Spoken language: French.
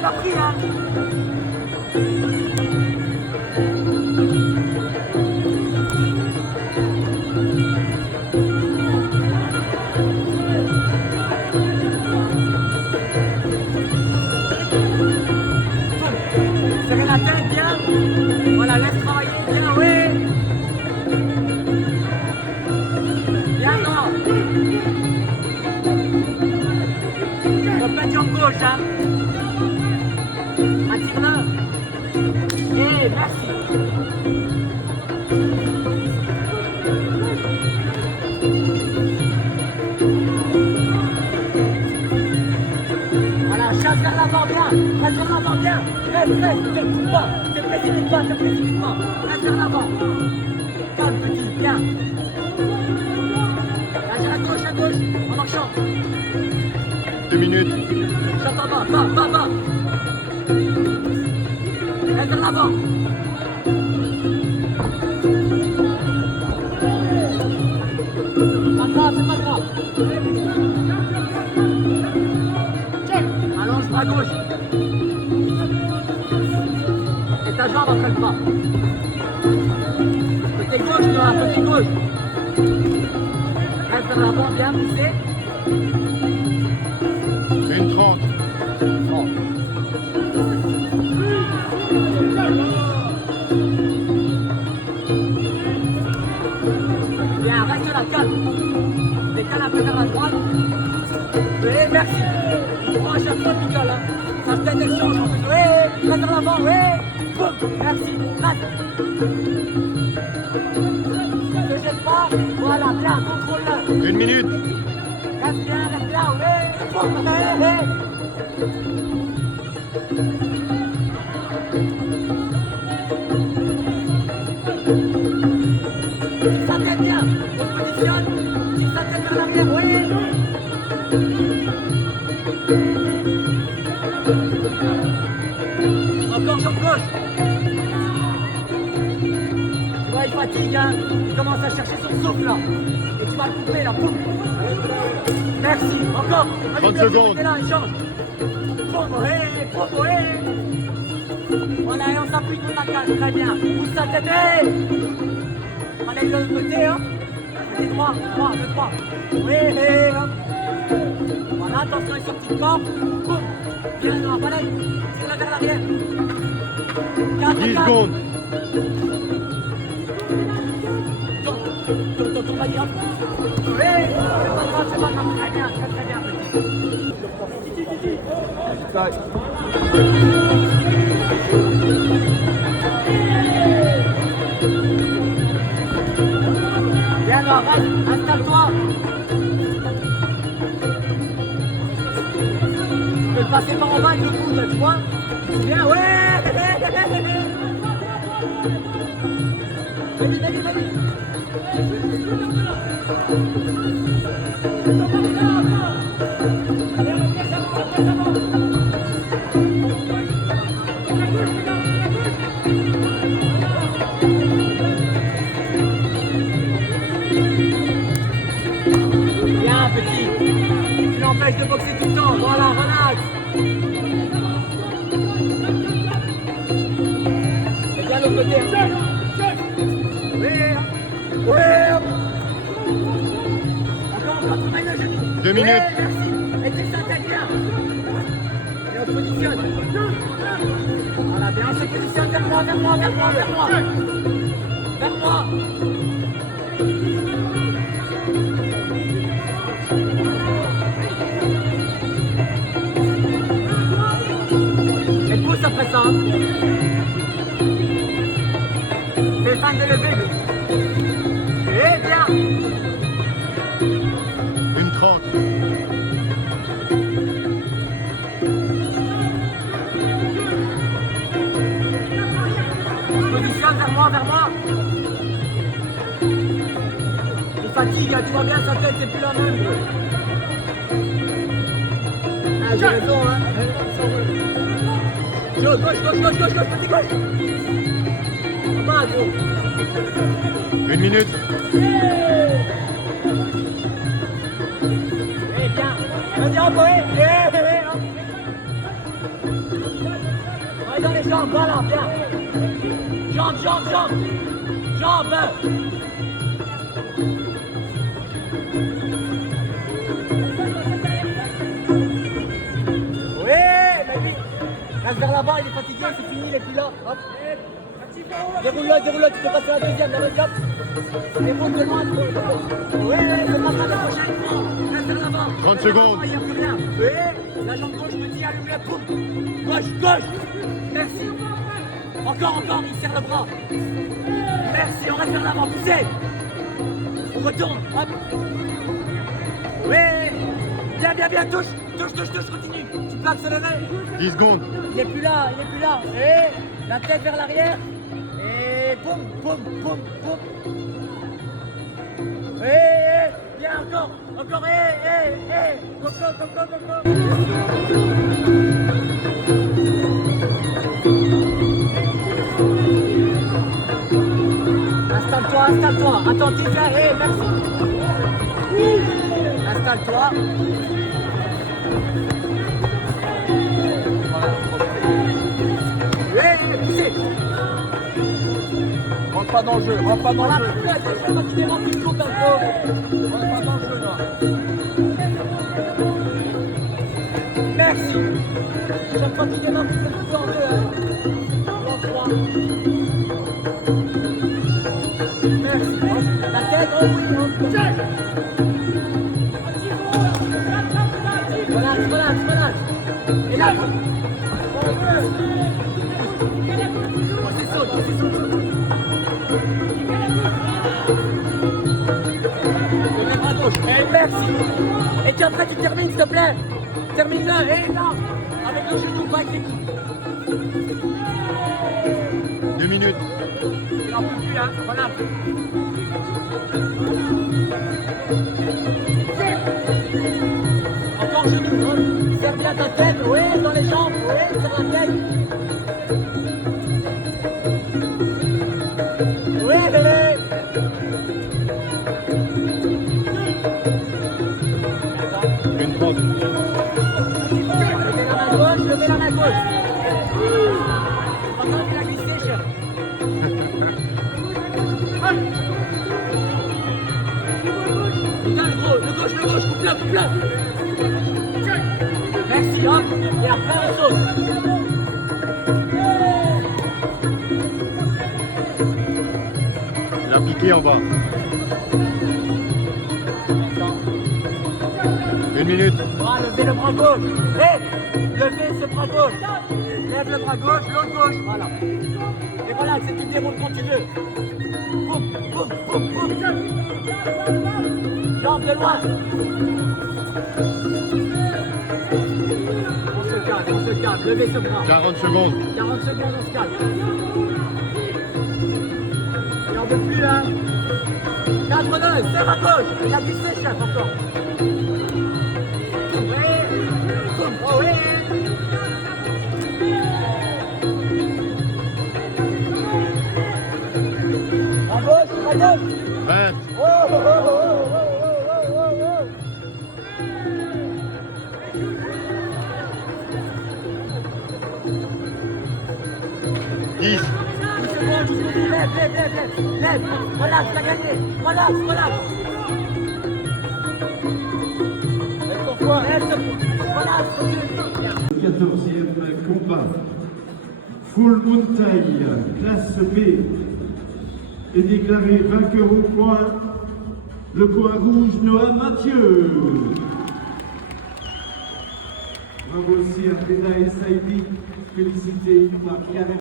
j'ai pas pris, hein. Serrez la tête bien. Voilà, laisse travailler bien, oui. Bien, non. Complète jambe gauche, hein. Attire-le. Et merci. Voilà, chasse vers l'avant bien. Reste vers l'avant bien. Reste, ne te coupe pas. Ne te précipite pas, ne te précipite pas. Reste vers l'avant. Calme, petit, bien. Là, à gauche, en marchant. 2 minutes. J'entends bas. Reste vers l'avant. Pas grave, c'est pas grave. Allonge bras gauche. Et ta jambe après le bras. Côté gauche, Noah, côté gauche. Reste vers l'avant, bien poussé. 1:30. 30. Bien, reste là, calme. Décale un peu vers la droite. Oui, merci. Il prend à chaque fois le gueule, hein. Ça se fait échange en plus. Oui, reste vers l'avant, oui. Boum, merci. Reste. Ne te jette pas. Voilà, bien, contrôle-le. 1 minute. Reste bien, oui. Boum, Fixe sa tête bien, on se positionne, fixe sa tête vers l'arrière, oui. Encore jambe gauche. Tu vois, il fatigue, hein. Il commence à chercher son souffle là. Et tu vas le couper là, boum. Merci, encore. 30 secondes. Là, il change. Boum, voilà, et on s'appuie sur la cage, très bien. Pousse sa tête, allez de l'autre côté, hein. Côté droit. Oui, hop. Voilà, attention, il sortit de corps. Boum. Bien, non, voilà, tire-la vers l'arrière. 10 secondes. Tourne, vas-y, hop. Oui, c'est pas grave, très bien, Viens là, installe-toi. Tu peux le passer par en bas avec le coude, tu vois. Viens, ouais. Vas-y. Bien, petit. Tu l'empêches de boxer tout le temps. Voilà, relax. Et bien l'autre côté. Oui. Encore, travaille le genou. 2 minutes. Merci. Et tu s'attaques bien. Et on se positionne. Voilà, bien, on se positionne vers moi. Vers moi. Et pousse après ça. Fais 5 de lever. Et bien. 1:30. Positionne vers moi. Il fatigue, tu vois bien sa tête, c'est plus la même. Ah, j'ai raison, hein. Gauche, petit gauche. Pas gros. 1 minute. Eh bien, vas-y, encore, Jambe, voilà, bien. Jambe, jambe, jambe. Jambe. Oui, mais lui, reste vers l'avant, il est fatigué, c'est fini, il est plus là. Hop. Déroule-le, tu peux passer à la deuxième, dans le cap. Déroule de loin, oui, c'est pas ça le prochain coup. Reste vers l'avant. 30 secondes. Il n'y a plus rien. Oui, la jambe gauche me dit allume la pompe. Gauche, gauche. Merci. Encore, il serre le bras. Merci, on reste vers l'avant, poussez. On retourne, hop. Oui, bien, touche, continue. Tu peux accélérer. 10 secondes. Il est plus là. Et la tête vers l'arrière. Et boum. Et bien, encore, go. Installe-toi, attentif, merci. Installe-toi. Poussez. Rentre pas dans le jeu, rentre pas dans le jeu. Rentre pas dans le jeu, là. Merci. Chaque fois qu'il démarre, tu fais le coup en jeu. Merci. La tête, Relax. Et là, saute. À gauche. Merci. Et puis après, tu termines, s'il te plaît. Termine-le. Et non. Avec le genou, pas avec les coups. 2 minutes. Il n'en peut plus, hein. Voilà. Encore genou. Serre bien ta tête. Oui, dans les jambes. Oui, serre la tête. Oui, bébé. Une droite. Levez la main gauche. Pendant qu'il a glissé, chef. Putain, gros, le gauche, coupe là. Merci, hop. Et après, on saute. Il a piqué en bas. 1 minute. Levez le bras gauche. Levez ce bras gauche. Lève le bras gauche, l'autre gauche. Voilà. Et voilà, c'est tu déroules quand tu veux. Boum. Jambe de loin. On se calme. Levez ce bras. 40 secondes. 40 secondes, on se calme. Il n'en veut plus, hein. 4-2, serre à gauche. Il a glissé, chef, encore. Oui. À gauche. 20. Oh. 10. 10 secondes. Lève. Relax, t'as gagné. Relax. Le 14e combat, Full Moon Thai, classe B, est déclaré vainqueur au point, le coin rouge Noah Mathieu. Bravo aussi à Beda et Saïdi, félicité par Karen.